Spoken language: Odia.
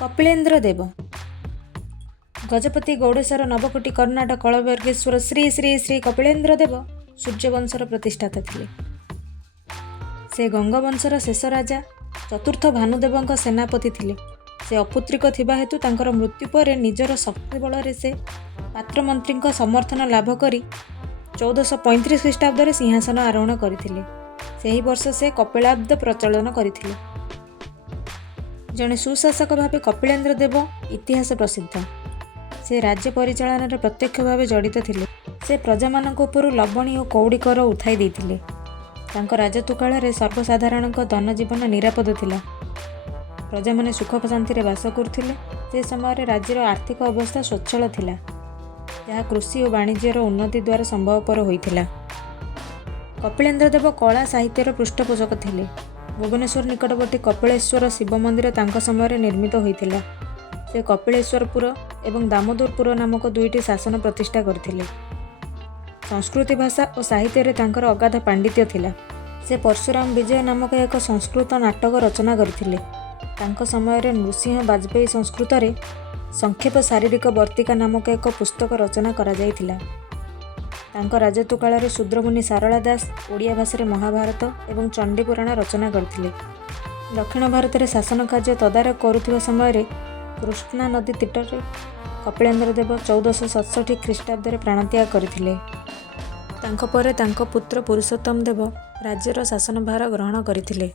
କପିଳେନ୍ଦ୍ର ଦେବ ଗଜପତି ଗୌଡ଼େଶ୍ୱର ନବକୋଟି କର୍ଣ୍ଣାଟକ କଳବର୍ଗେଶ୍ୱର ଶ୍ରୀ ଶ୍ରୀ ଶ୍ରୀ କପିଳେନ୍ଦ୍ର ଦେବ ସୂର୍ଯ୍ୟବଂଶର ପ୍ରତିଷ୍ଠାତା ଥିଲେ। ସେ ଗଙ୍ଗବଂଶର ଶେଷ ରାଜା ଚତୁର୍ଥ ଭାନୁଦେବଙ୍କ ସେନାପତି ଥିଲେ। ସେ ଅପୁତ୍ରିକ ଥିବା ହେତୁ ତାଙ୍କର ମୃତ୍ୟୁ ପରେ ନିଜର ଶକ୍ତି ବଳରେ ସେ ପାତ୍ରମନ୍ତ୍ରୀଙ୍କ ସମର୍ଥନ ଲାଭ କରି 1435 ଖ୍ରୀଷ୍ଟାବ୍ଦରେ ସିଂହାସନ ଆରୋହଣ କରିଥିଲେ। ସେହି ବର୍ଷ ସେ କପିଳାବ୍ଦ ପ୍ରଚଳନ କରିଥିଲେ। ଜଣେ ସୁଶାସକ ଭାବେ କପିଳେନ୍ଦ୍ର ଦେବ ଇତିହାସ ପ୍ରସିଦ୍ଧ। ସେ ରାଜ୍ୟ ପରିଚାଳନାରେ ପ୍ରତ୍ୟକ୍ଷ ଭାବେ ଜଡ଼ିତ ଥିଲେ। ସେ ପ୍ରଜାମାନଙ୍କ ଉପରୁ ଲବଣୀ ଓ କଉଡ଼ି କର ଉଠାଇ ଦେଇଥିଲେ। ତାଙ୍କ ରାଜତ୍ୱ କାଳରେ ସର୍ବସାଧାରଣଙ୍କ ଧନଜୀବନ ନିରାପଦ ଥିଲା। ପ୍ରଜାମାନେ ସୁଖ ଶାନ୍ତିରେ ବାସ କରୁଥିଲେ। ସେ ସମୟରେ ରାଜ୍ୟର ଆର୍ଥିକ ଅବସ୍ଥା ସ୍ୱଚ୍ଛଳ ଥିଲା, ଯାହା କୃଷି ଓ ବାଣିଜ୍ୟର ଉନ୍ନତି ଦ୍ୱାରା ସମ୍ଭବପର ହୋଇଥିଲା। କପିଳେନ୍ଦ୍ର ଦେବ କଳା ସାହିତ୍ୟର ପୃଷ୍ଠପୋଷକ ଥିଲେ। ଭୁବନେଶ୍ୱର ନିକଟବର୍ତ୍ତୀ କପିଳେଶ୍ୱର ଶିବ ମନ୍ଦିର ତାଙ୍କ ସମୟରେ ନିର୍ମିତ ହୋଇଥିଲା। ସେ କପିଳେଶ୍ୱରପୁର ଏବଂ ଦାମୋଦରପୁର ନାମକ ଦୁଇଟି ଶାସନ ପ୍ରତିଷ୍ଠା କରିଥିଲେ। ସଂସ୍କୃତି ଭାଷା ଓ ସାହିତ୍ୟରେ ତାଙ୍କର ଅଗାଧ ପାଣ୍ଡିତ୍ୟ ଥିଲା। ସେ ପରଶୁରାମ ବିଜୟ ନାମକ ଏକ ସଂସ୍କୃତ ନାଟକ ରଚନା କରିଥିଲେ। ତାଙ୍କ ସମୟରେ ନୃସିଂହ ବାଜପେୟୀ ସଂସ୍କୃତରେ ସଂକ୍ଷେପ ଶାରୀରିକ ବର୍ତ୍ତିକା ନାମକ ଏକ ପୁସ୍ତକ ରଚନା କରାଯାଇଥିଲା। ତାଙ୍କ ରାଜତ୍ୱ କାଳରେ ଶୂଦ୍ରମୁନି ସାରଳା ଦାସ ଓଡ଼ିଆ ଭାଷାରେ ମହାଭାରତ ଏବଂ ଚଣ୍ଡୀପୁରାଣ ରଚନା କରିଥିଲେ। ଦକ୍ଷିଣ ଭାରତରେ ଶାସନ କାର୍ଯ୍ୟ ତଦାରଖ କରୁଥିବା ସମୟରେ କୃଷ୍ଣା ନଦୀ ତୀରରେ କପିଳେନ୍ଦ୍ର ଦେବ 1467 ଖ୍ରୀଷ୍ଟାବ୍ଦରେ ପ୍ରାଣତ୍ୟାଗ କରିଥିଲେ। ତାଙ୍କ ପରେ ତାଙ୍କ ପୁତ୍ର ପୁରୁଷୋତ୍ତମ ଦେବ ରାଜ୍ୟର ଶାସନଭାର ଗ୍ରହଣ କରିଥିଲେ।